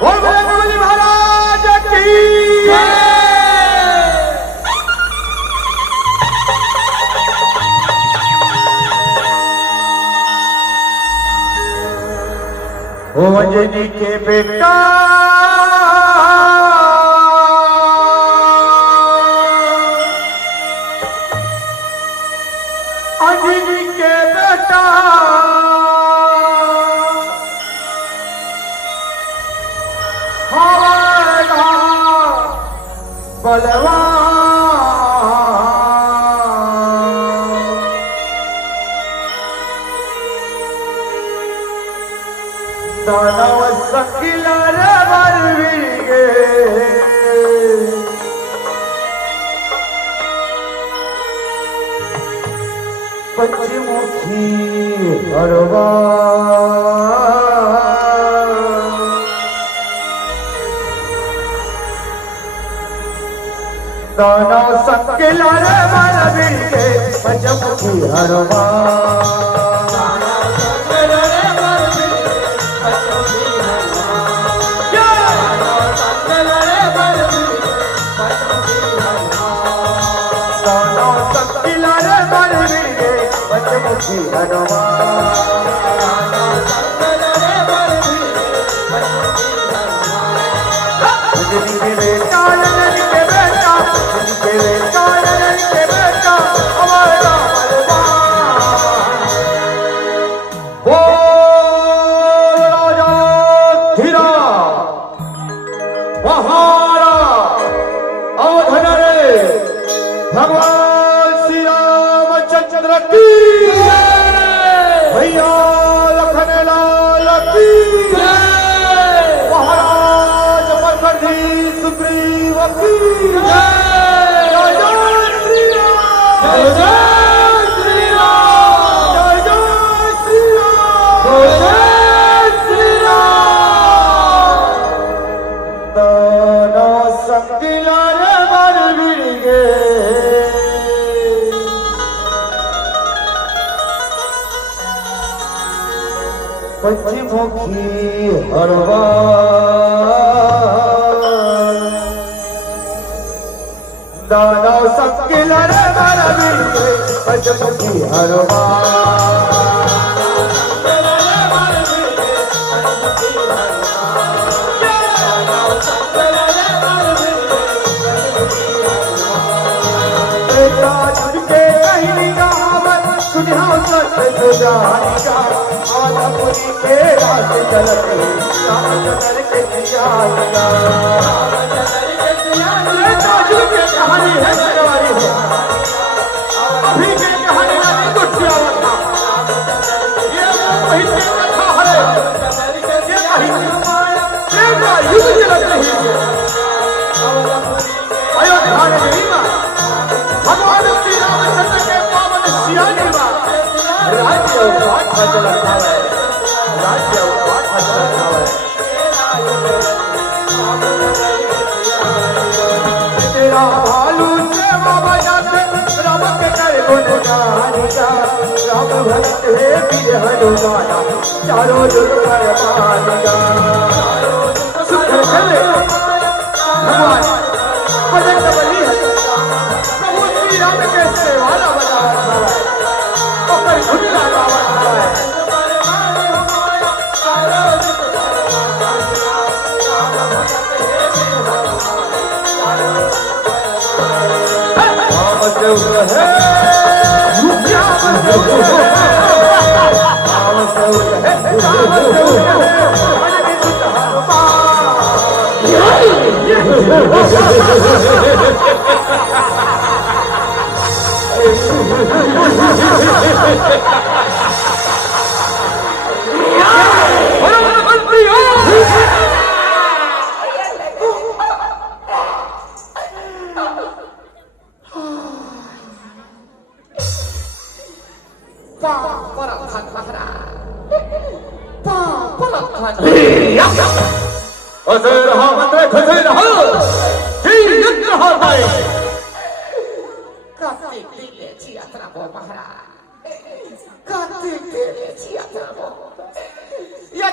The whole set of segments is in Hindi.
बोल बजरंगबली महाराज की ओ अंजनी के बेटा अंजनी के बेटा बलवान दानव सकिला रे बलवीगे पंचमुखी हरवा दानव सकिला रे बलवीगे पंचमुखी हरवा भगवान श्री रामचंद्र की भैया लखन लाल की महाराज मरकजी सुग्रीव की जय जय श्री राम जय जय श्री राम जय जय श्री राम जय जय श्री राम दाना संगिला रे बलवीगे पंचमुखी हरवा दानव सकिला रे बलवीगे पंचमुखी हरवा आलमपुरी के रात चलते रामचंद्र के जियालिया ये ताजुब की कहानी है सवारी है अभी की कहानी नहीं कुछ था ये वही कथा है ये कहीं प्रेरणा युग चल रही है अयोध्या में भगवान श्री रामचंद्र के पावन सियानी मां राज्य उपवास भजन रखा है राज्य उपवास भजन रखा है तेरा भालू से बाबा जाते राम के कर गुणगान का राम भक्त है वीर हनुमाना चारों जुग परवान का सुख चले भगवान भजन बलि है प्रभु श्री राम के सेवाला बना रखा है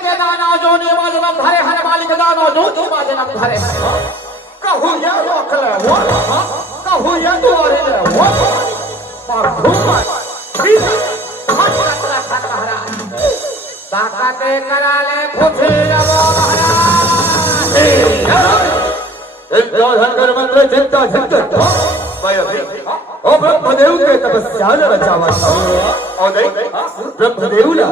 के दाना जो ने माजनम धरे हर मालिक दानो जो ने माजनम धरे कहू ये रोकले वो कहू ये दुआरे ले वो पर घूम ठीक मत कतरा खा महाराज ताकते करा ले फुफे रवो महाराज एक धनकर मंत्र चिंता झंझट भाई ओ ब्रह्मदेव के तपस्या न रचावा ओ देख ब्रह्मदेव ला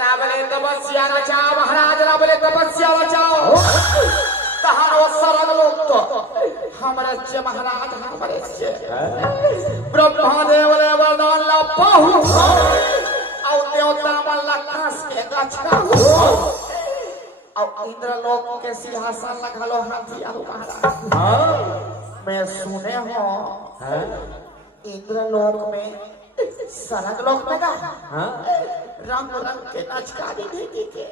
रावले तपस्या रचा महाराज रावले तपस्या रचाओ तहारो सरग लोक तो हमरे से महाराज हमरे से ब्रह्मदेव ले वरदान ला पाहु औ देवता मल्ला कास के गछा और इंद्र लोक के सिंहासन लगालो हाथी आहो महाराज हां मैं सुने हो इंद्र लोक में सरग लोक में का हां रंग रंग के नचकारी दे के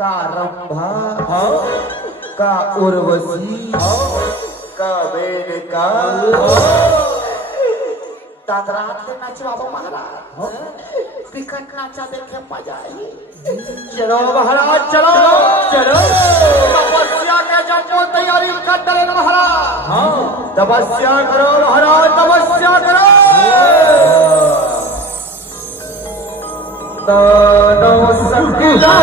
का रंभा का उर्वशी का वेदिका तादरात के नचवाबो महाराज विकट नाचा देखे मजा आई चलो महाराज चलो चलो तपस्या के जब तैयारी कर डरे महाराज हाँ तपस्या करो महाराज तपस्या करो दानो संकिला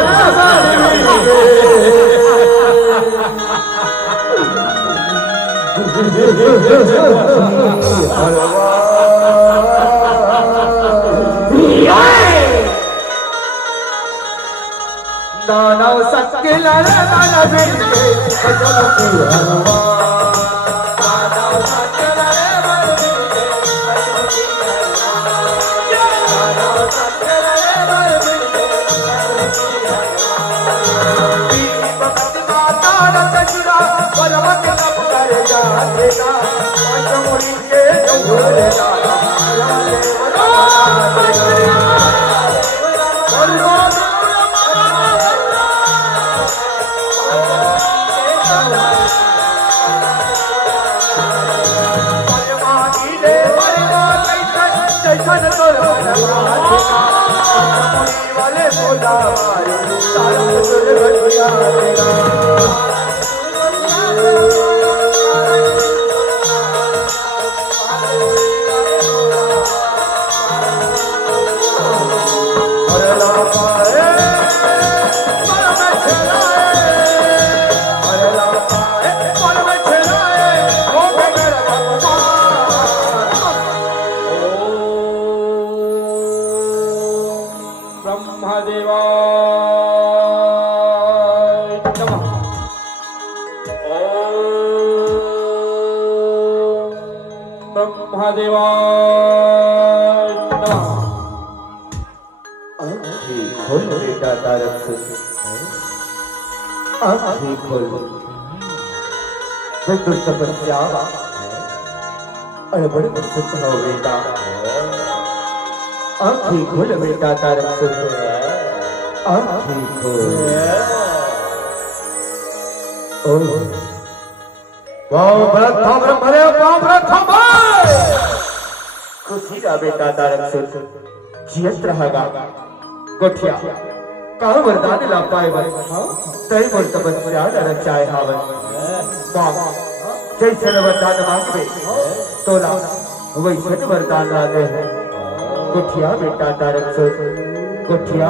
दानव सबके लड़े दानव बिरके बचनो की हनुमान दानव सबके लड़े दानव बिरके बचनो की हनुमान दानव सबके लड़े दानव बिरके बचनो की हनुमान बीच भक्ति माता रतजुरा परमत तप कर जातेगा पंचमुड़ी के जोड़े दाना वाले बोला सारा दुर्गतिया देगा तपस्या अरे बड़े प्रसिद्ध हो बेटा आँखें खोल बेटा तारक से आँखें खोल वाह प्रथम ब्रह्मरे वाह प्रथम खुशी का बेटा तारक से जियत रहेगा गोठिया कहाँ वरदान ला पाए बस तय बोल तपस्या न रचाए हावन जैसे वरदान मांगे तोला वैसे वरदान लाते हैं गुठिया बेटा तारक से गुठिया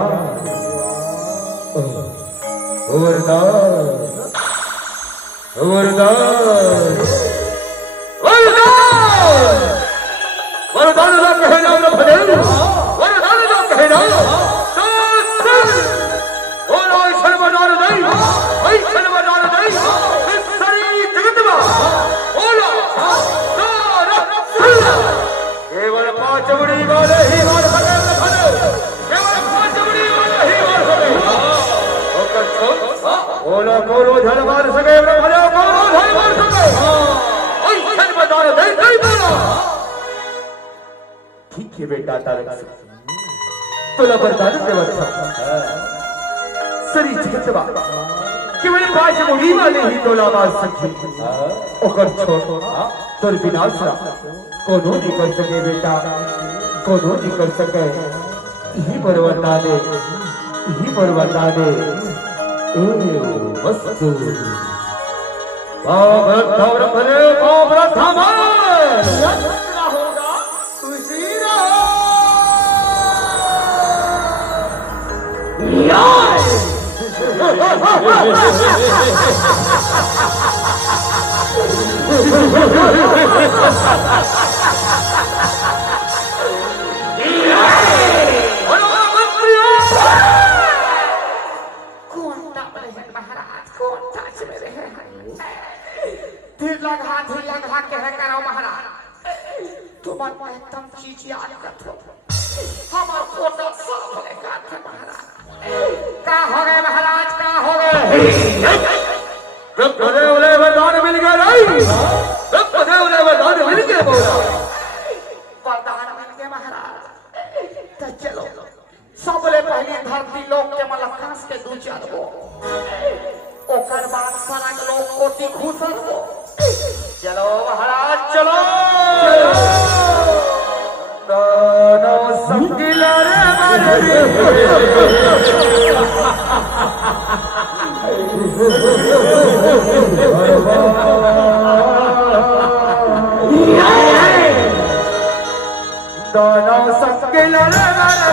वरदान वरदान वरदान वरदान ना कहे ना भजन वरदान ना कहे ना चमड़ी वाले ही मार सके केवल चमड़ी वाले ही मार सके बोलो बोलो झल मार सके बोलो बोलो झल मार सके ऐसा बता दे नहीं बोलो ठीक है बेटा तारक से तोला वरदान दे बच्चा सरी चितवा केवल 5 मुड़ी वाले ही तोला मार सके ओकर छोड़ तोर विनाश कोनो नहीं कर सके बेटा, कोनो नहीं कर सके। यही पर बता दे, यही पर बता दे। वस्तु होगा खुशी रहो। धीर लगा के है करो महाराज। तुम एकदम चीज याद करते हो। हमारा फोटो साफ लेगा थे महाराज। का हो गए महाराज, का हो गए? उले वरदान मिल गया नहीं, उले वरदान मिल गया बोला। वरदान मिल गया महाराज। तो चलो सबले पहले धरती लोक के मलकास के दू चार गो, ओकर बाद सारा लोग कोटि घुसल हो। चलो महाराज चलो। दोनों संगिला रे मारे दोनों संगिला रे मारे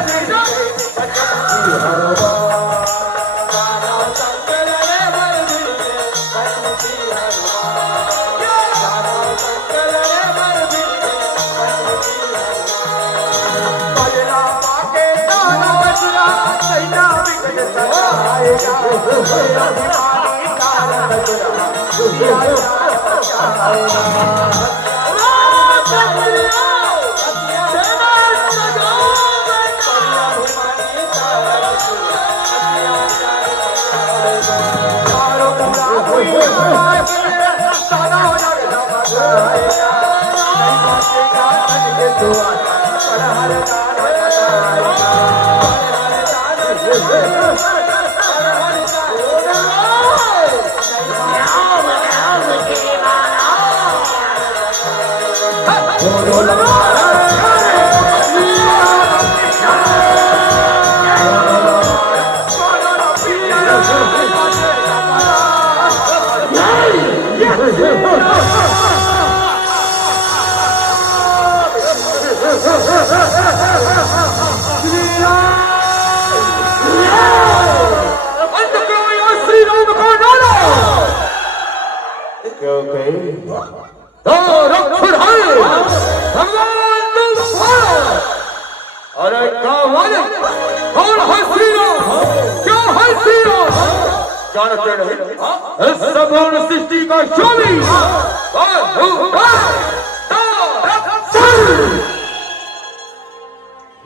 संपूर्ण सृष्टि का स्वामी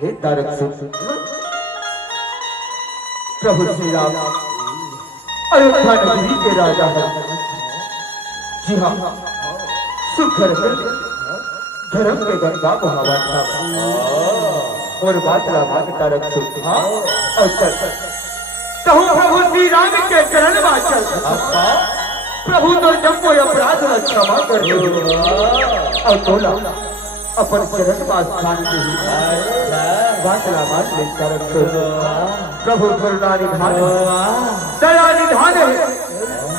हे तारक प्रभु श्री राम अयोध्या नगरी के राजा है। जी हाँ, सुखर धर्म के गंगा बहावा था और बात तारक सुख और चल कहूँ प्रभु श्री राम के चरण वाचल प्रभु तो जब कोई अपराध न क्षमा कर दे और तोला अपन चरण स्थान के वाचला बात लेकर प्रभु करुणा निधान दया निधान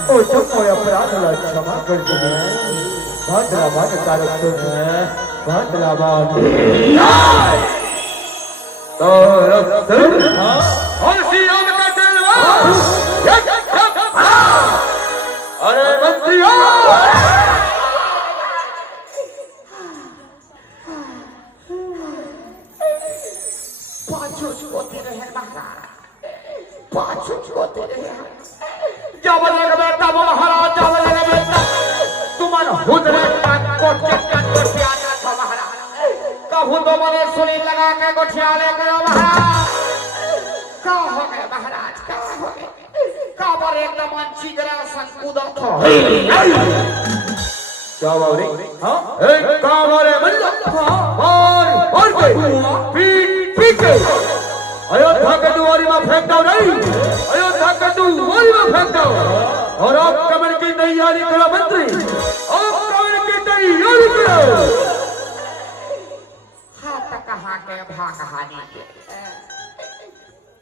ओ जब कोई अपराध न क्षमा कर दे वाचला बात तारक वाचला बात और श्री राम अरे मंत्रियों पाछू छूते रहे महाराज, पाछू छूते रहे। जब लगे बेटा वो महाराज, जब लगे बेटा तुम्हारा हुदरे कोट के आना था महाराज। कभू तो मैंने सुनी लगा के गोठिया लेकर महाराज। का हो गए महाराज, का हो गए? काबर एकदम चिगरा संकुदा था। क्या बावरी? हाँ? एक काबरे बंदा और के पीट के अयोध्या के दुआरी में फेंक दो नहीं, अयोध्या के दुआरी में फेंक दो और आप कमर की तैयारी करो मंत्री, आप कमर की तैयारी हाथ कहाँ के भाग कहानी के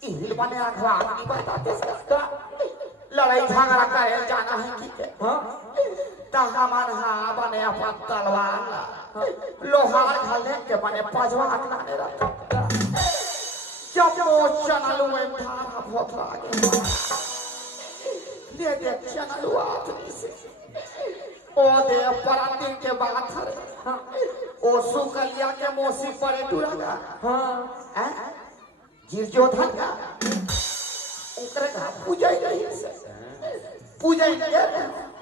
इहिल बने अखबार नहीं बताते सकता लड़ाई झगड़ा करे जाना है ठीक है हमार हाँ बने अपन तलवार लोहार घाले के बने पजवा लाने रहता जब वो चनलू में धारा भोथरा के ले दे चनलू आदमी से ओ दे पराती के बात है ओ सुकलिया के मोसी परे टूरागा हैं जीरजोधन का ओकरे का पूजा ही नहीं से पूजा ही नहीं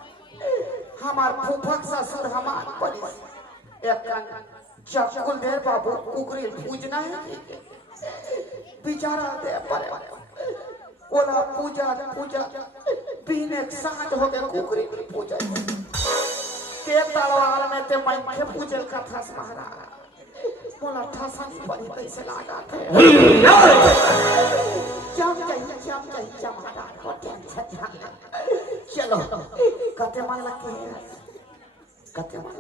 हमार फूफक ससुर हमार परी एक चकुल देर बाबू कुकरी पूजना है बिचारा दे परे ओला पूजा पूजा बीन एक साथ हो गए कुकरी की पूजा के तलवार में ते मैं पूजल का थस महाराज बोला ठसा नहीं पड़ी कैसे लगा थे जम महाराज को टेंशन चलो कते मन लगे कते मन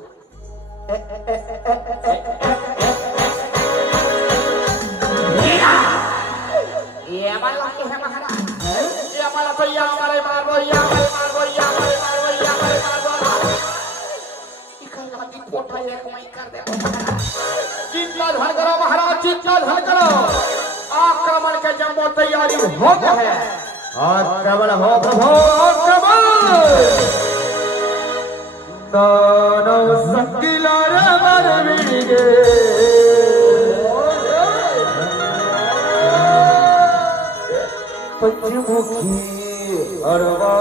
ये मन लगे है महाराज ये मन तो या मारे मारो इकल लागी पोटा एक मैं कर दे चिंता धन करो महाराज चिंता धन करो आक्रमण के जम्बो तैयारी हो गई है आक्रमण हो प्रभु आक्रमण दानव सकिला रे मरवीगे पंचमुखी अरवा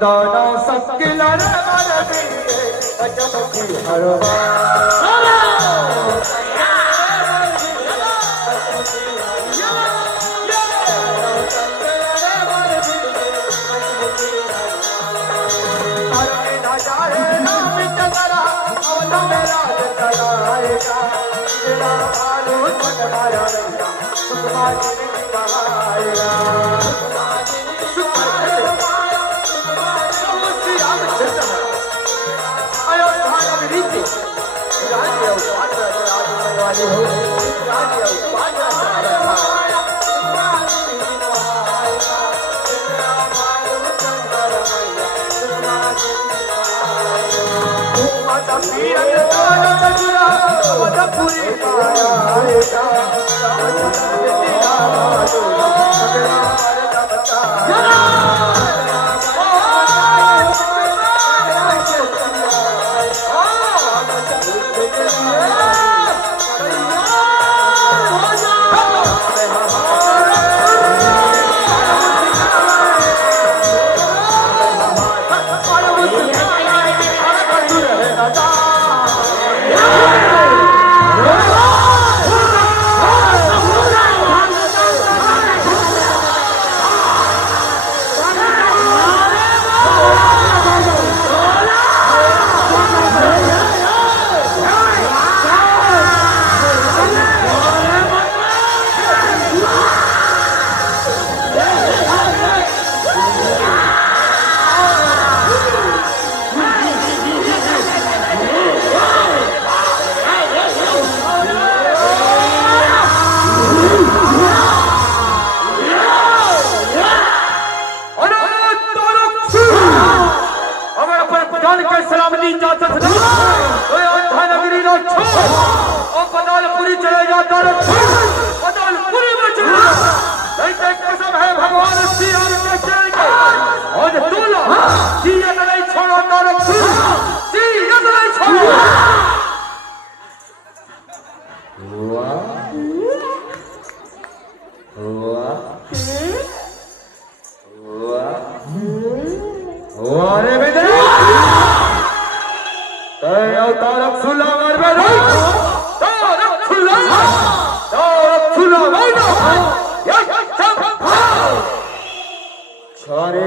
दानव सकिला रे मरवीगे पंचमुखी अरवा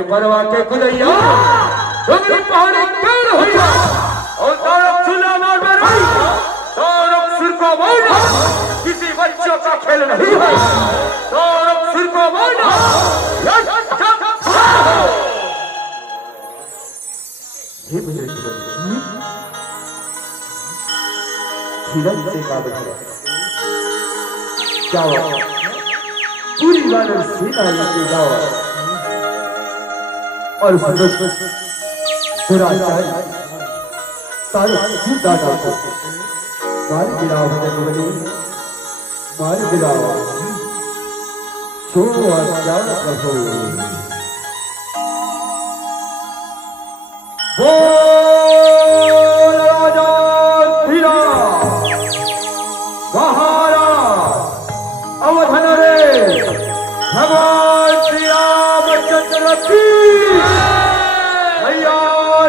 बनवा के गुलैया डोगरी पहाड़ी कर होइया और तारक चूल्हा मार में रही तारक सिर को मारना किसी बच्चों का खेल नहीं है तारक सिर को मारना हे बजरंग बली हिरण से का बचा जाओ पूरी वानर सेना लेके जाओ और दुराचारी सारे सीता को मार गिराओ बजरंग बली मार गिराओ जो आज्ञा कहो बोल राजा धीराज महाराज अवधन रे भगवान श्री रामचंद्र की भैया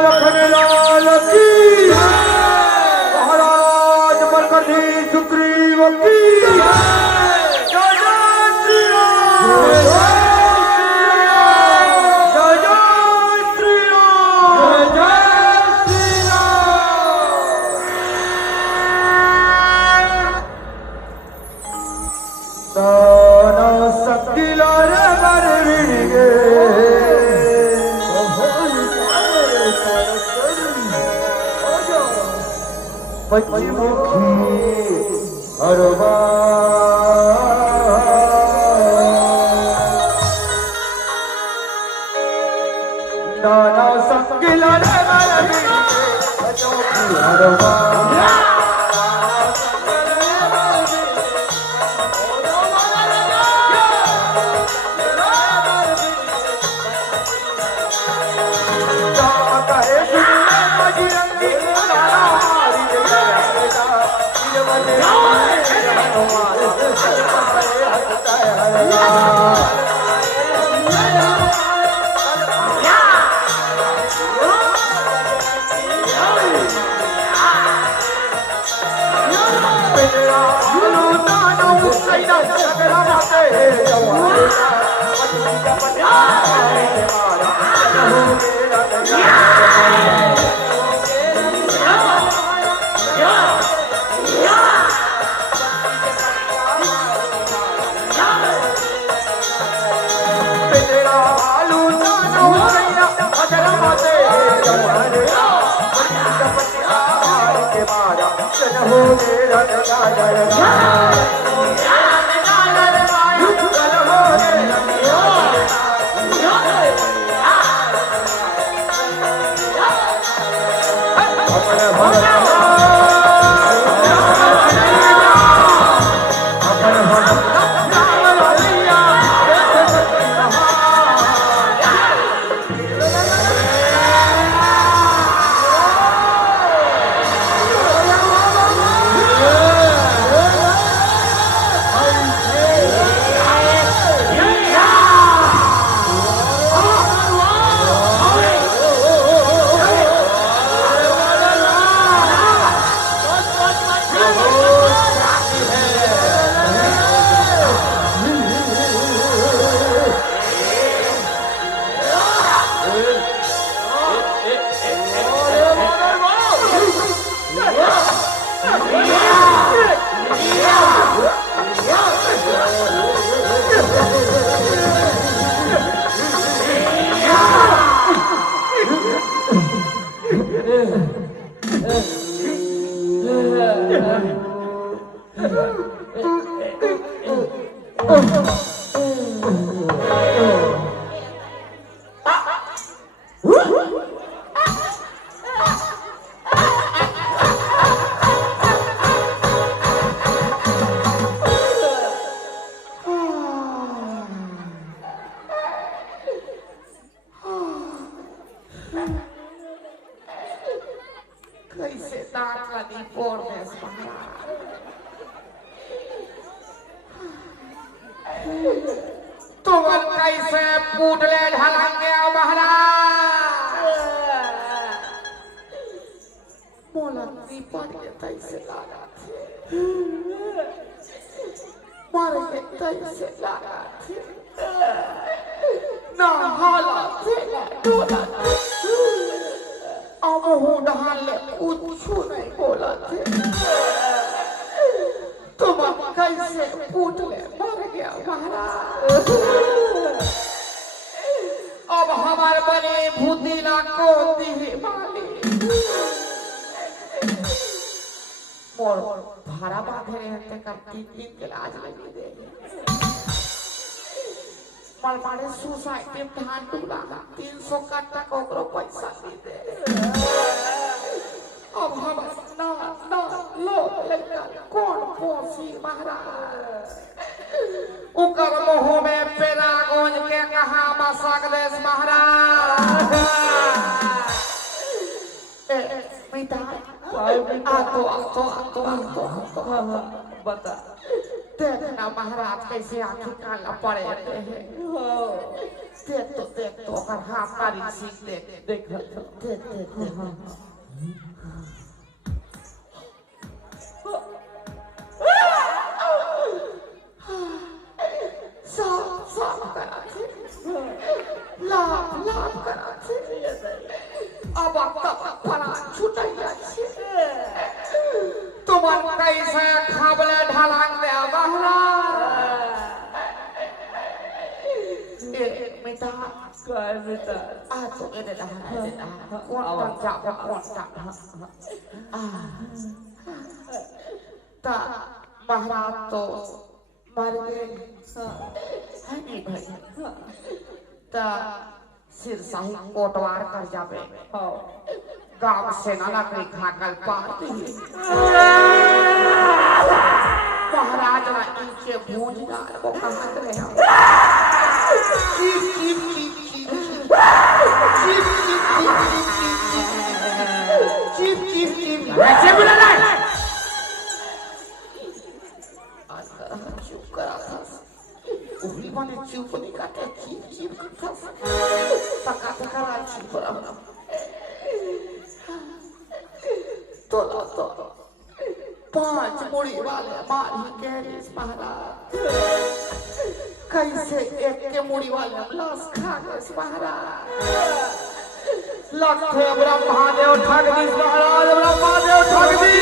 लखनलाल की महाराज मरकठी सुग्रीव की जय जय श्री राम जय जय श्री राम जय दाना सकिला रे मरविगे पश्चिमुखी हरवा दाना सकिला रे मरविगे पश्चिमुखी हरवा कैसे दांत लगी पोर में तुम कैसे पूटले ढलेंगे महाराज मोलंगी पड़ के तैसे लागा थे मर के तैसे लागा थे ना हाला थे ना डोला थे अब हूँ ढाले कुछ नहीं बोला थे तुम कैसे पूटले मर गया महाराज अब भूतिला कोती माली मोर भाड़ा बांधे रहते कर 3 के लाज लगी दे मलमारे सोसाइटी में धान टूला 300 कट्टा कोकरो पैसा दी दे अब हम ना लो लेकर कौन पोसी महाराज उकर मोह में पेरा गोंज के कहा मसक देश महाराज बेटा बता देखना महाराज कैसे आंखें काला पड़े हैं देख तो अगर हाथ तारी सीख देख साफ करा थे लाभ करा थे अब परा छुटाइया छे तुमन कैसे खाबले ढलांग दे मिता आ तो ये दे कौन ता महाराज तो मर गए है नहीं भाई ता सिर साही कोटवार कर जावे गांव से नाला करी खाकल पार महाराज ना इनके भूंजदार वो कहाँ रहे चीप चुप करा था उंगली माने चुप नहीं काटे चीप करता पका चुप करा तो 5 मुड़ी वाले मारी गैरिस महाराज कैसे एक के मुड़ी वाले लाश खा गए महाराज लखे ब्रह्मादेव ठग दी महाराज ब्रह्मादेव ठग दी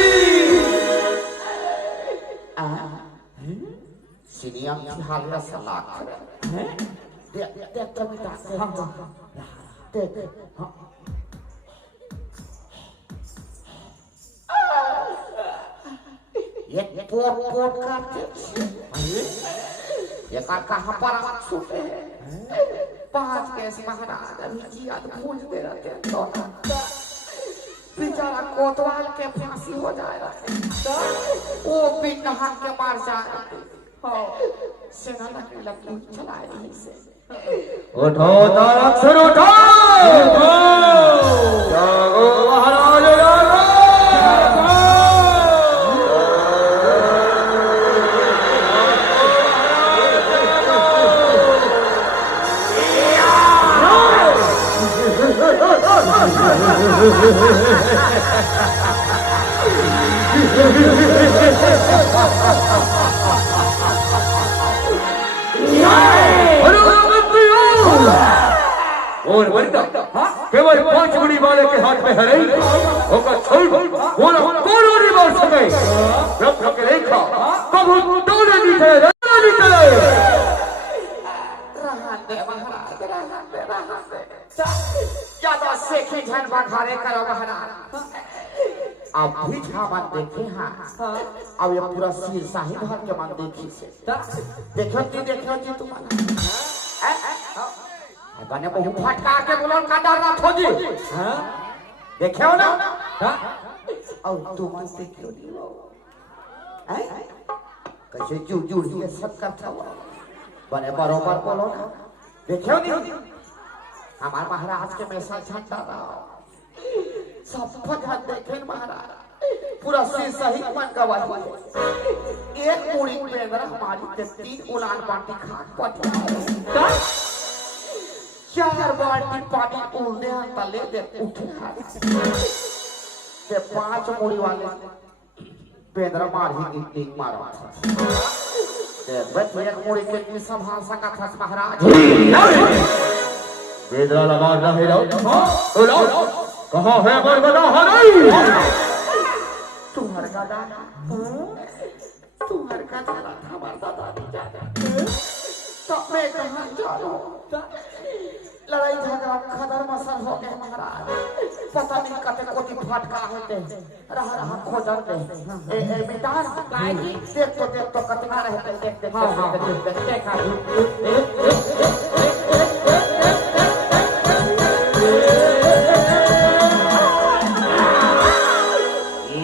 सिनिया की हाल का सलाह देख कविता देख ये पोट करते ये कहाँ पर छूटे हैं 5 केस महाराज अभी जियाद भूल दे रहते हैं तो बेचारा कोतवाल के फांसी हो जाएगा वो भी नहा के मार जाएगा सेना लगे लगी चला रही से उठो तारक उठो जागो महाराज जागो और बंदा केवल 5 मुड़ी वाले के हाथ में है होगा छोड़ बोला कौन नहीं मार सके रब के रेखा कब तोड़े नहीं थे रहते महाराज रहते ज्यादा सेखे झन बखारे करो महाराज अब भी मन देखे हाँ अब ये पूरा सिर साहिब भर के मन देखी से देखो जी तुम्हारा बने बहु फटका के बोलन का डर ना खोजी देखो ना और तुम से क्यों नहीं हो कैसे जुड़ ये सब करता हुआ बने बरोबर बोलो ना देखो नहीं हमारे महाराज के मैसा झंडा रहा सब फजहत देखे महाराज पूरा सिर सही मन गवाही एक पूरी पे अगर हमारी 3 उलान बाटी खाक पटी 4 बाल्टी पानी उड़ने तले दे उठे ते 5 मुड़ी वाले पेंद्रा मार ही टिक मारा ते बच एक मुड़ी के नहीं संभाल सका था महाराज वेदरा लगा रहे लो कहाँ है बरगदा हराई तुम्हारे का दादा हमारा दादा नहीं जाता तो मैं कहाँ जाऊँ लड़ाई झगड़ा खदर मसर हो गए महाराज पता नहीं कते कोटी फटका होते रह रहा खोजर दे ए बिटार देख तो कतना रहते देख देखा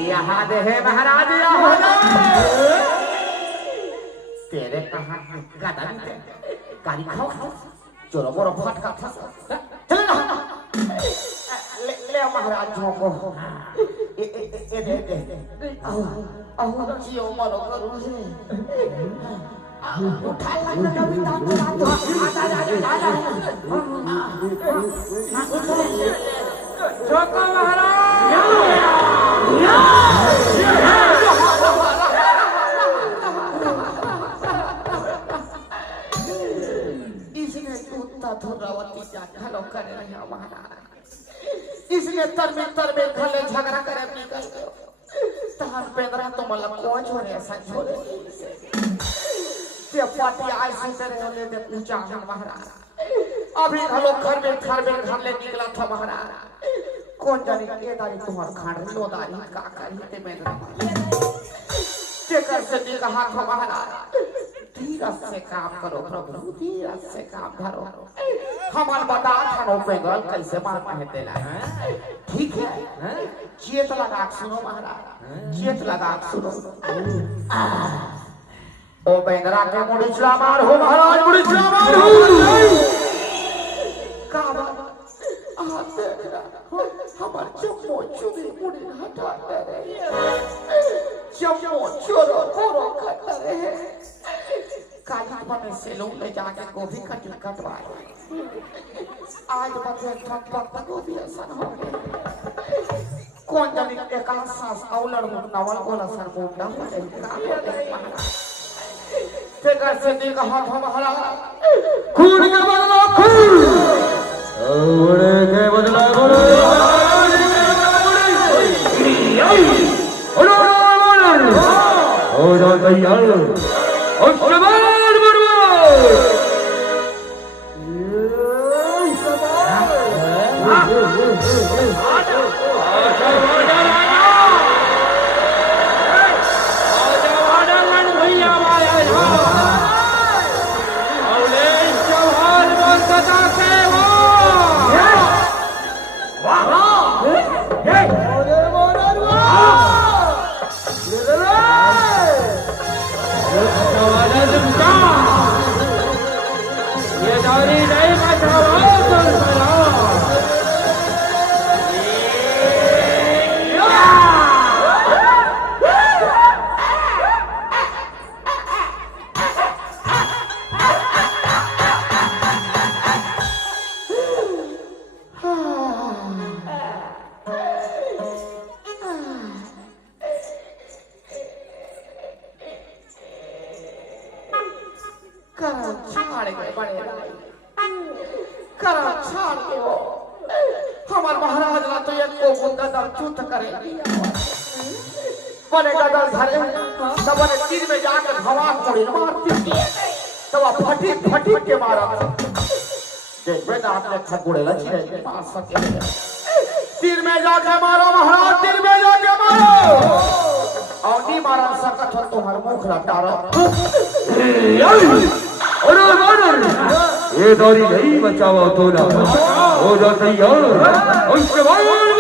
यहाँ दे है महाराज यहाँ दे तेरे कहाँ गदन गाड़ी खाओ चोरो मोरो फटका फंसा चल ना ले महाराज को ए दे आओ जियो मरो करू है उठा ला कभी दांत आ जोको महाराज इसने टूटता धुरावती जाखलो करे रहा महाराज इसने तरमे खले झगड़ा करे निकल गयो तहार पेंद्रा तो मतलब कोच हो रे संजोरे ते पार्टी आई सुते रहे दे पूजा महाराज अभी घलो घर ले निकला था महाराज कौन जाने के दारी तुम्हार खाड़ लो दारी का करी ते में के कर से दी कहा था महाराज धीरज से काम करो प्रभु धीरज से काम करो हमार बता थानो पेंगल कैसे मारना है तेला ठीक है चेत लगा सुनो महाराज चेत लगा सुनो ओ बेंगरा के मुड़ीचला मार हो महाराज मुड़ीचला मार हो का हमार चम्मो चुदी मुड़ी हटा दे चम्मो चोरो कोरो खाता रहे काली बने से लोग ले जाके गोभी कटवाए आज बचे थक गोभी असन हो गए कौन जाने के का सांस औलड़ नवल गोला सर मुंडा हो जाए तेकर से दी का हाथ महाराज खून के बदला खून औड़े के बदला गोरे हो जा तैयार और सवार बरबाद हमार महाराज ना तो एक को गदर चूत करे बने गदर धरे तब बने तीर में जाकर हवा कोड़ी मारती तब फटी के मारा देख बेटा आपने ठकुड़े लची रही मार सके तीर में जाके मारो महाराज तीर में जाके मारो और नहीं मारा सकत हो तुम्हार मुख लटारो ये दौरी नहीं बचावा तो ना हो जा तैयार उसके बाद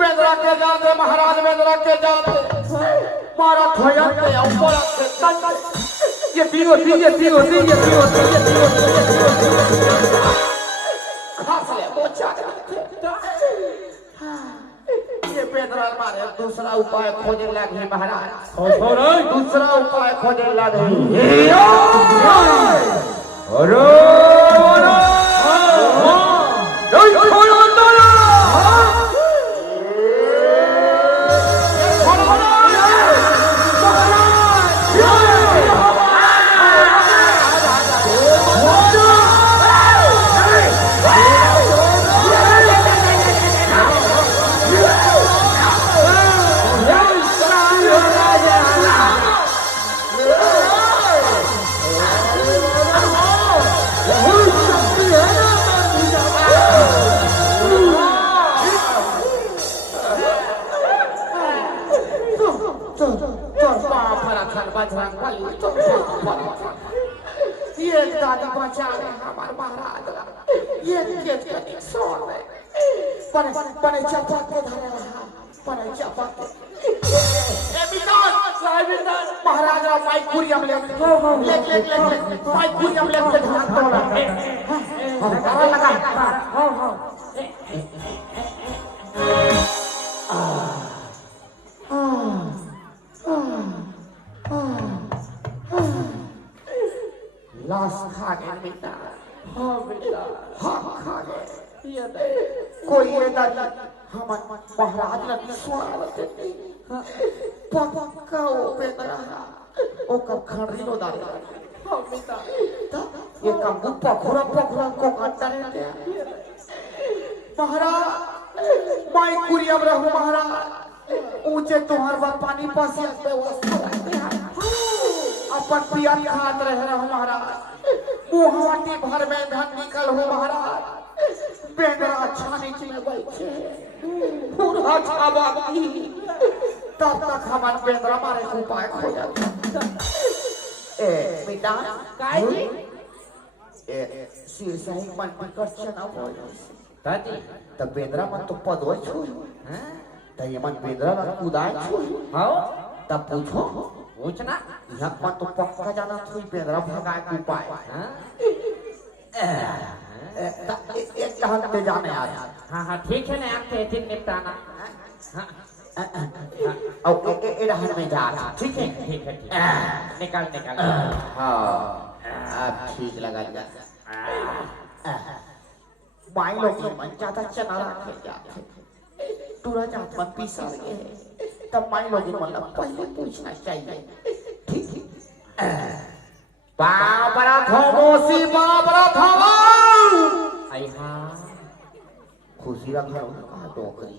बेदरा के जाते महाराज बेदरा के जाते मारा खोया के ऊपर ये तीनों खास ले बोचा ये बेदरा मारे दूसरा उपाय खोजने लगे महाराज दूसरा उपाय खोजने लगे अरे ये दादी बचा रहे हमारे महाराज ये केट के सोन में पने चपा के धरे रहा पने चपा के ए मितान महाराज माइक पूरी हम ले माइक पूरी हम ले ध्यान तोड़ा लगा लाश खा गए बेटा हाँ बेटा हाँ खा गए कोई ये दादी हम महाराज ने सुनावते पक्का वो बेटा ओ कब खड़ी लो दादी हाँ बेटा ये कम पखुरा को काटता रहते हैं महाराज माई कुरियम रहो महाराज ऊंचे तुम्हार बात पानी पासी व्यवस्था रहते हैं अपन पिया खात रह रहा महाराज मुहाटी भर में धन निकल हो महाराज बेदरा छाने में बैठे पूरा छाबा तब तक हमारे बेदरा मारे उपाय खो जाता ए बेटा काय जी ए सिर सही मन पर चना बोल दादी तब बेदरा मन तो पदोय छु हैं त ये मन बेदरा कुदाय छु हां तब पूछो पूछना यहाँ पर तो पक्का जाना थोड़ी बेदरा भगाए के उपाय एक जहां पे जाने आज हाँ ठीक है ना आपके दिन निपटाना और ए रहन में जा ठीक है निकाल हाँ अब ठीक लगा माई लोग मन ज्यादा चना रखे जाते टूरा जात मन पीसा गए तब माई लोग मतलब पहले पूछना चाहिए ठीक बाबरा थोमोसी बाबरा थोमो आई हाँ खुशी रखा कहा टोकरी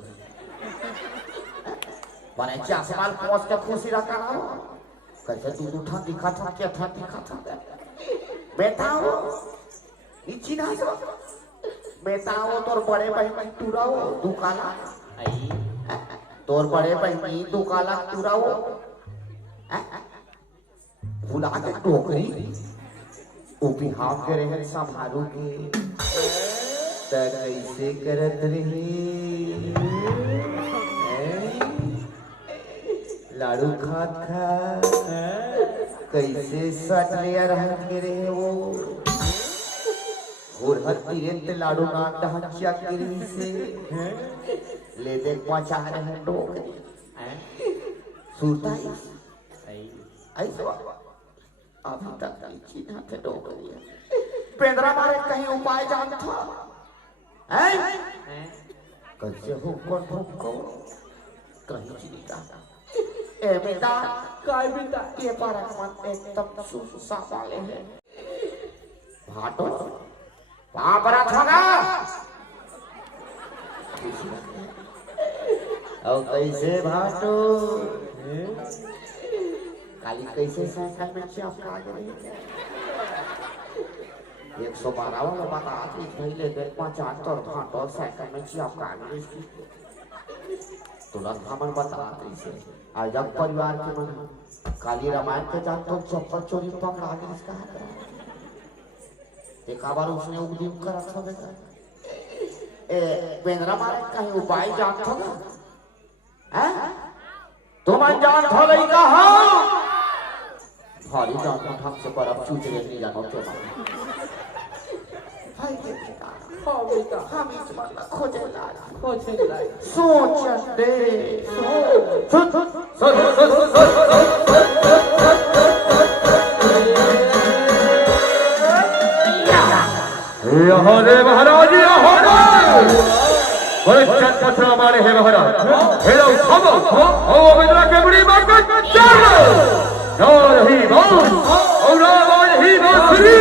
बने चासमाल पहुंच के खुशी रखा ना कैसे तू उठा दिखा था क्या था दिखा था बेटाओ इची ना जो बेटाओ तोर बड़े भाई टूराओ दुकाना आई तोर बड़े भाई दुकाना टूराओ भुला के टोकरी ऊपी हाथ के रहे संभालू के कैसे करत रही लाडू खात खा कैसे सट लिया रहत के रहे वो और हर तीरन लाडू ना ढांचा के से ले देख पहुंचा रहे टोकरी सुरता ऐसा अभी तक चीना थे टोकरी पेंद्रा मारे कहीं उपाय जान था कैसे हो कौन को कहीं चीनी का ए बेटा काय बेटा ये पारा मन एकदम सुसा वाले हैं भाटो वहां पर आठगा और कैसे भाटो काली कैसे साइकिल में चिपका गई 112 वाला बता थी पहले के 75 भाटो साइकिल में चिपका गई तुरंत हमन बता दी से आज जब परिवार के मन काली रामायण के जान तो चप्पल चोरी पकड़ा गई इसका देखा बार उसने उद्यम करा था बेटा ए बेंद्रा मारे कहीं उपाय जान था তোমার জান ধরেই কাহা ভারী জান ঠাকছে বরফ চুচড়ে নিয়ে জানো তো ভাই দেখা আমি তোমার খোঁজে লাই সোচ দে हरे महाराज परीक्षण पत्र हमारे हे महाराज हे लोग खबो ओ अमिंद्रा के बड़ी बात को चलो और ही बोल और ही बांसुरी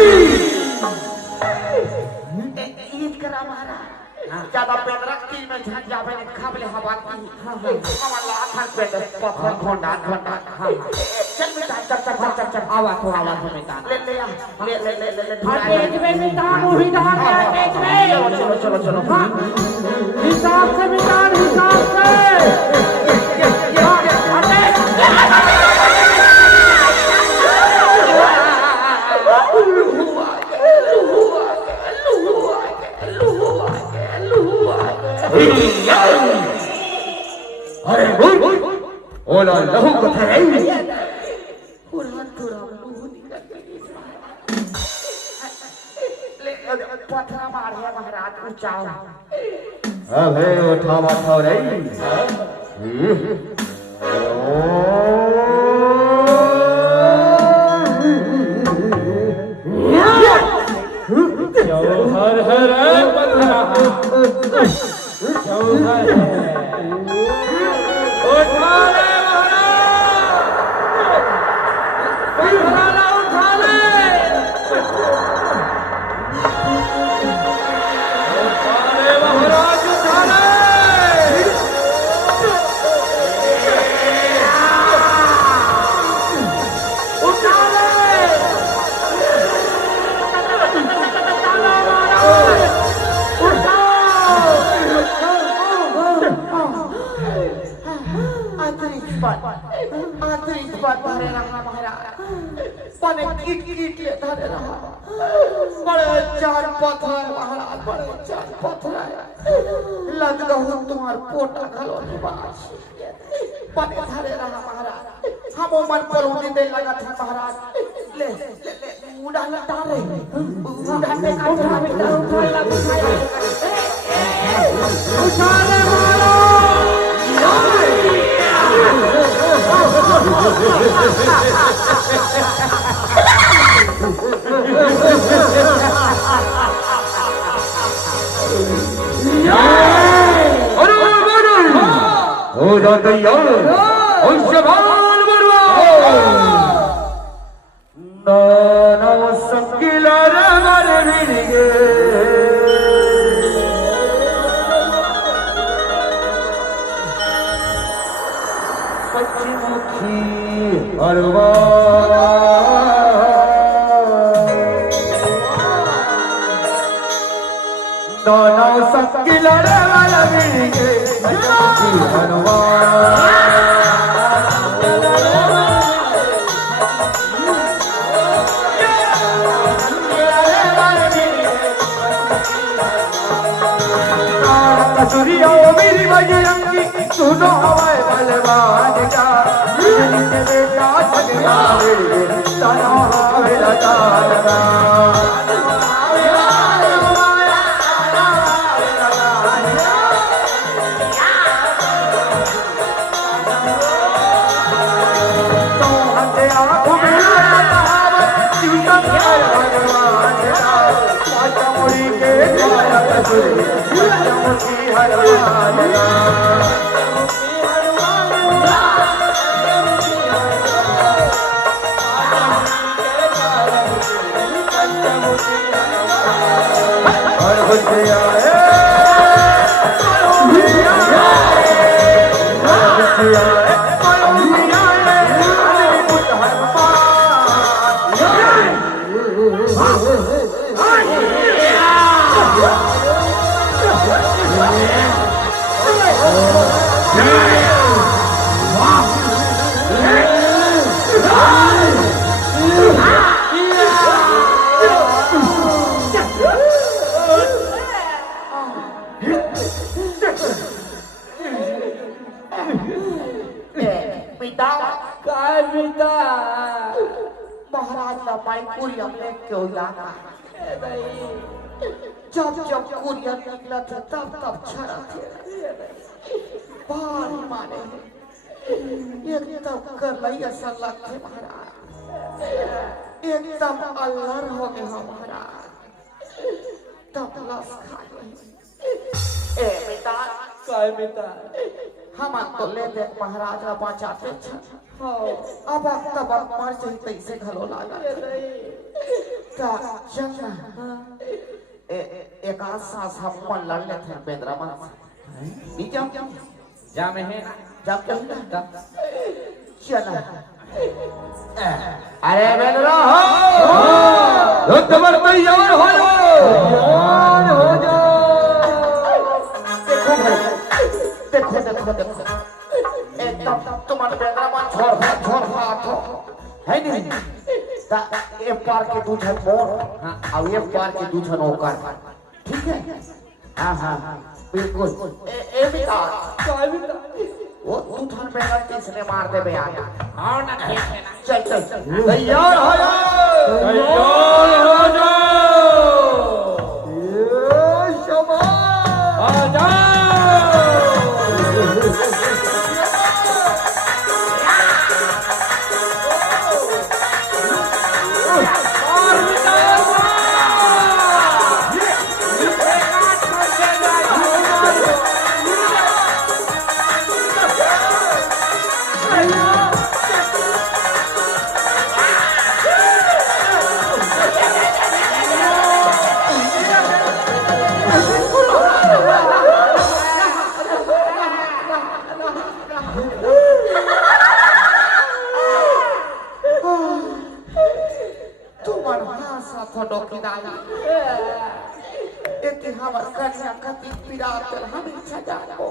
ईद करा महाराज ज्यादा पेंद्रक तीन में झट जावे ने खाबले हवा की हमारा लाखन पे पत्थर घोंडा चल बेटा चल आवा तो बेटा ले तेज में मिटान वही डाल तेज में चलो हिसाब से मिटान हिसाब से अरे बोल ओला लहू कथे पत्थर मार है महाराज उचाओ अबे उठा माथा रे हर हर पत्थरा चौहर उठा ले महाराज उठा ले महाराज उठा ले आतरी बात धरे रहा महाराज पने कीट ले धरे रहा बड़े चार पत्थर महाराज बड़े चार पत्थर लग गहु तुम्हार पोटा घलो बास पने धरे रहा महाराज हम मन पर दे लगा था महाराज ले उड़ा लटा रे उड़ा पे उठा बेटा उठा ले हो जाते यार औषधान बरवा नाना संगिला रे मारे बिरगे पश्चिमुखी अरवा नाना संगिला रे मारे बिरगे पश्चिमुखी अरवा सूर्य मेरी बजरंगी सुनो हवाए बलवान का जिनके बेटा सगना मेरे तना हवे लगा तो हते आँखों में भगवान का मुड़ी के छाया कसूरी हनुमान हर बच्चे आए पिता काय पिता महाराज का माई कुरिया में क्यों लाना जब जब कुरिया निकला था तब तब छड़ा थे बार मारे एकदम कर लई असर लगते महाराज एकदम अल्लाह हो गए हमारा तब लस खा गए ए बेटा काय पिता हम तो ले दे महाराज का बचाते थे अब तब मर जाई तैसे घलो लागा ता चलना एक आध सांस हम मन लड़ लेते हैं बेदरामन से जा में है जब चलना चला अरे बेदरा हो युद्ध पर तैयार हो जाओ देखो भाई देखो देखो देखो एकदम तुम्हारे बेदरामन छोड़ हाथ हो है नहीं ता एक पार के दूसर मोर और एक पार के दूसर होकर ठीक है हाँ हाँ बिल्कुल ए बेटा काय पिता वो दूसर बेगर किसने मार दे बे आया हाँ ना ठीक है ना चल चल तैयार हो जाओ ये शाबाश आ जाओ तुम्हार हासा तो डोकी दाई एक हमर कन्या कति पीड़ा कर हम सजा को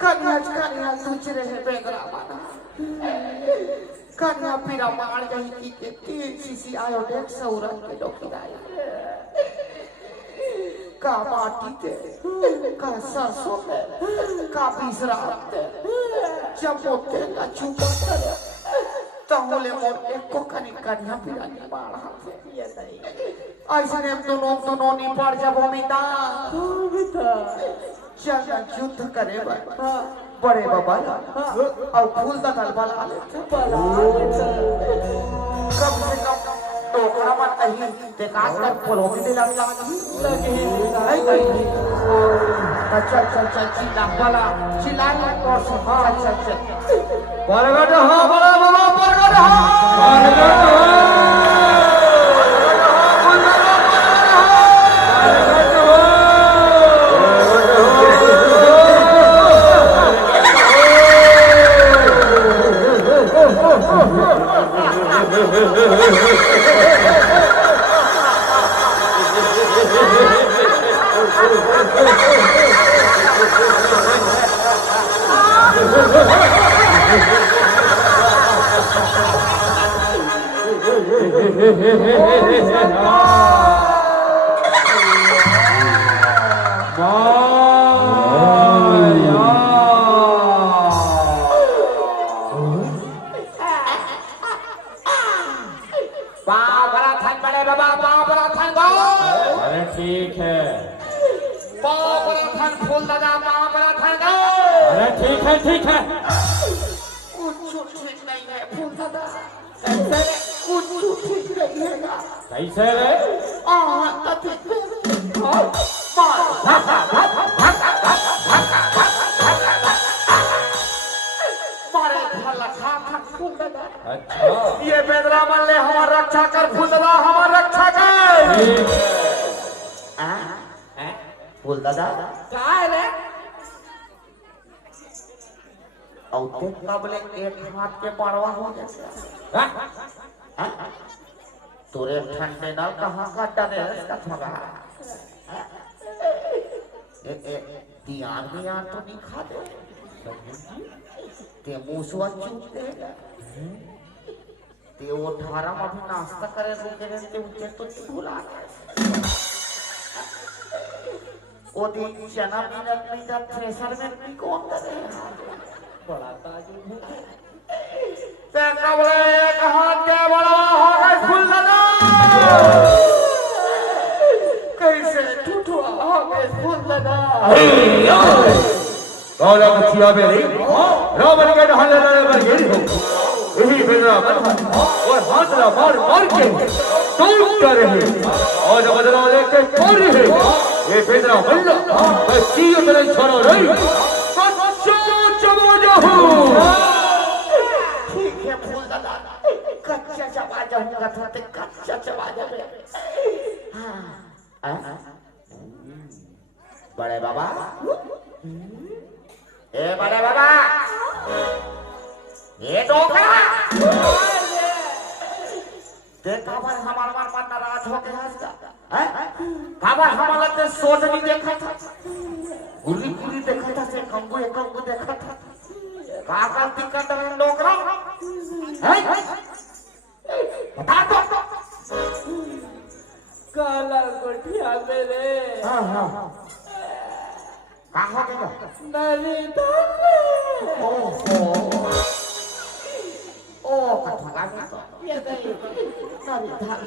कन्या दूसरे है बेगरा माना कन्या पीड़ा मार गई की के 3 सीसी आयोडेक्स औरत के डोकी दाई का माटी ते का सरसों पे का बिसरा ते चपोते का चुपा करे ताहुले मोर एको कन्या पीड़ा नहीं मारा ऐसा ने दोनों नहीं पड़ जब मिता चल युद्ध करे बड़े बाबा और फूल का तलबा ला लेते कम से कम टोकरा मत नहीं देखास कर फूलों की लग लगे चल चल चल चिल्ला और सुहा चल चल परगट हो बड़ा बाबा परगट हो अरे ठीक है फूल दादा अरे ठीक है कुछ ठीक नहीं है फूल दादा कुछ ठीक नहीं है कैसे रे अच्छा ये बेदरा मन ले हमार रक्षा कर फूल दादा हमार रक्षा कर फूल दादा काय रे और देखा बोले एक हाथ के पड़वा हो गया तोरे ठंडे ना कहाँ का डरे इसका थोड़ा दियार तो नहीं खाते ते मुसवा चुप दे ते वो ठारा में भी नाश्ता करे रुके रहते उच्चे तो भुला वो दिन चना मिनट में जब थ्रेसर में भी कौन करे बड़ा ताजुब है। ते कबरे एक हाथ के बड़ा हो गए फूल दादा कैसे टूटुआ हो गए फूल दादा राजा बचिया बेरी रावण के ढाले पर गिरी हो यही बेरा मन और हाथला मार मार के तोड़ कर रहे और बदला लेके छोड़ रहे ये बेरा बल्ला मैं चीयो तेरे छोड़ो रही कच्चा चबा जाऊं ठीक है फूल दादा कच्चा चबा जाऊंगा था ते कच्चा चबा जाबे हां बड़े बाबा ए बड़े बाबा ये डोकरा देखा पर हमारा मन नाराज हो गया इसका हैं काबर हमारा ते सोच नहीं देखा था गुली गुली देखा था से कंगू देखा था काका दिक्कत है डोकरा हैं बता दो काला गोठिया मेरे हां कहाँ गया नहीं था ओ कठोरा ये नहीं धान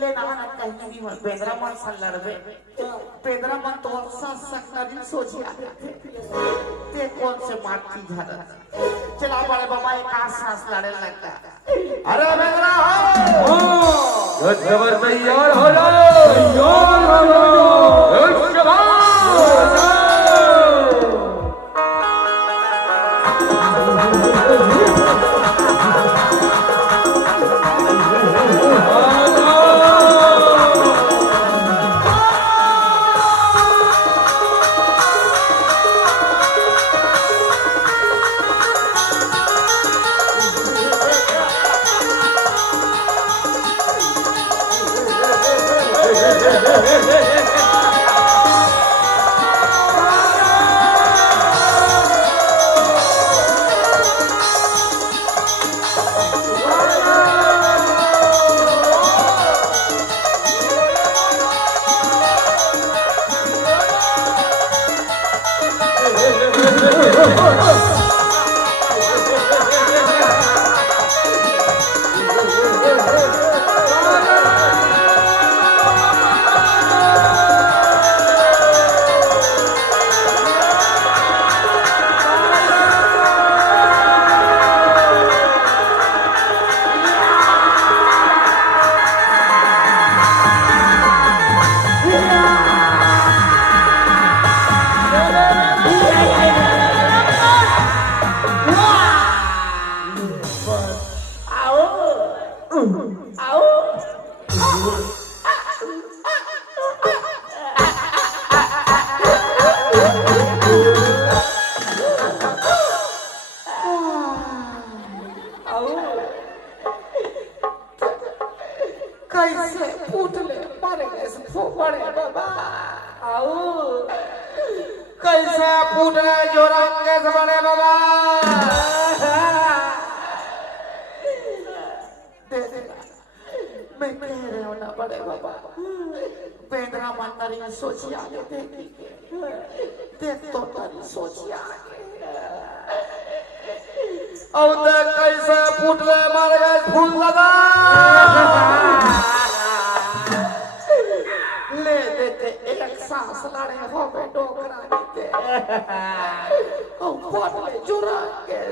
ले ना ना कहीं भी मत पेंद्रा मन सन लड़बे पेंद्रा मन तो साथ सकता दिन सोची आते ते कौन से मार की घर चला बड़े बाबा एक सांस लड़े लगता अरे पेंद्रा हो खबर तैयार हो जाओ कैसे फूटले मर गए बड़े बाबा आओ कैसे फूटले जोरंगे से बड़े बाबा मैं कह रहे हो ना बड़े बाबा पेंद्रा मंदिर में सोची आगे देख तो तारी सोची आगे अब तक कैसे फूटले मर गए फूल लगा ले देते एक सांस लड़े हो गए डोकरा देते हम पड़ले जुरांगे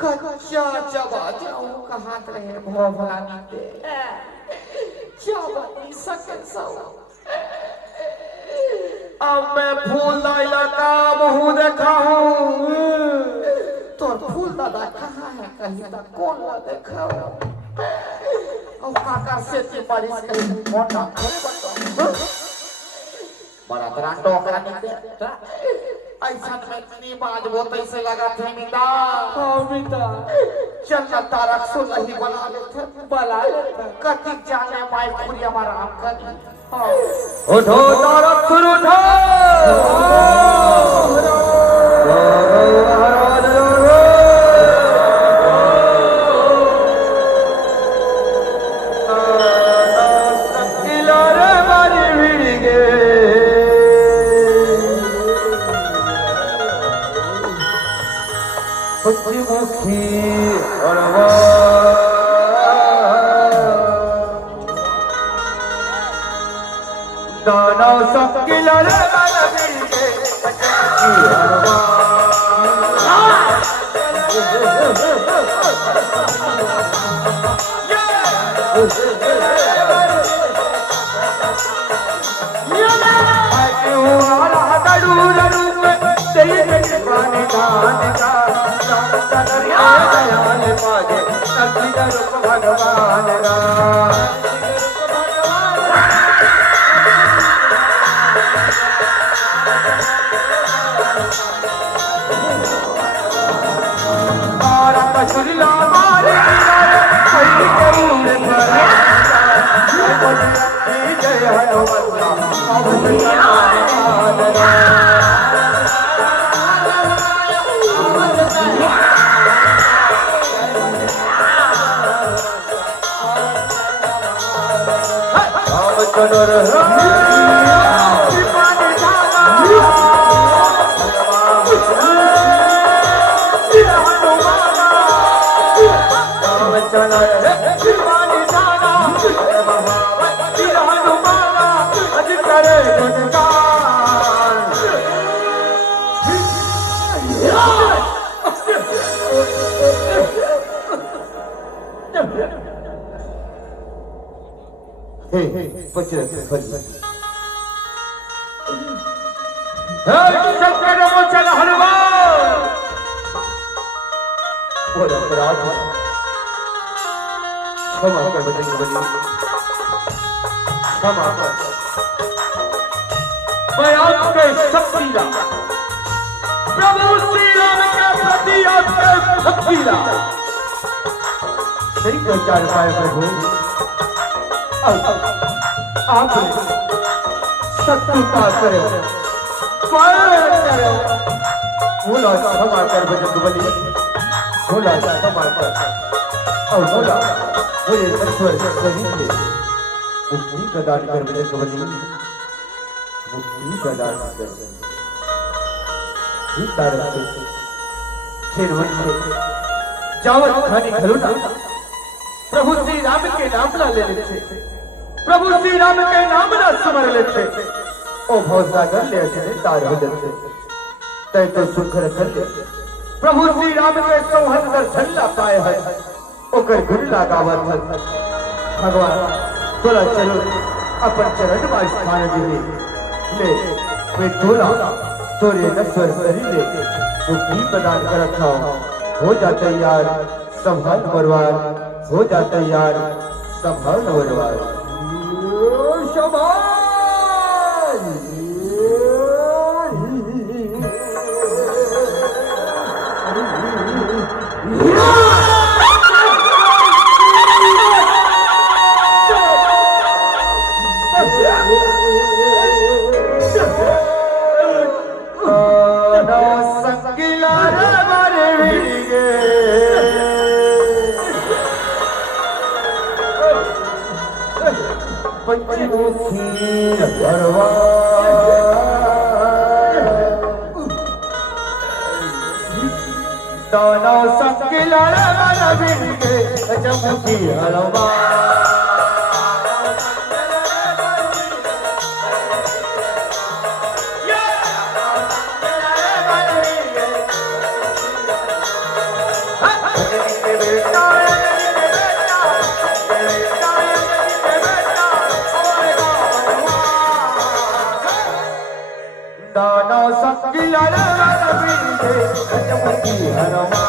कच्चा चबा जाऊं कहाँ रहे भोभला नीते चबा नहीं सके सौ अब मैं फूल दाइला का मुँह देखा हूँ तो फूल दादा कहाँ है कहीं तक कौन ला देखा हो और काका से ते बारिश कहीं मोटा बड़ा तरह टोकरा निकले ऐसा में इतनी बाज बहुत ऐसे लगा थे मिता मिता चल ना तारक सो नहीं बना लेते कति जाने माई पूरी हमारा आम कर उठो तारक सुन उठो संकिल रे बलबीर के अजमकी भगवान का कचुरिया मारे जय प्रभु श्री राम के प्रति आपके भक्तिदा सही प्रचार पाए प्रभु आप सत्ता करो भोला क्षमा कर बजरंगबली भोला क्षमा कर और भोला मुझे सत्वर शरीर से मुक्ति प्रदान कर बजरंगबली मुक्ति प्रदान कर जावत खानी खलुना प्रभु श्री राम के नाम ना ले लेते प्रभु श्री राम के नाम ना स्मर लेते ओ भवसागर ले ऐसे तार हो जाते तय तो सुख रखल प्रभु श्री राम के सौहन दर्शन ला पाए है ओकर गुण लगावत है भगवान तोला चलो अपन चरण में स्थान दिले ले वे तोला तोरे नश्वर शरीर मुक्ति प्रदान करत हो जाते यार संभाल बरवार हो जाते यार संभाल बरवार दाना संकिल रे बलबीर के अजमकी हलवा दाना संकिल रे बलबीर के अजमकी हलवा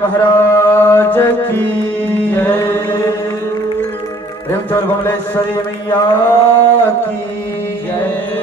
महाराज की जय। चंचल बमलेश्वरी मैया की जय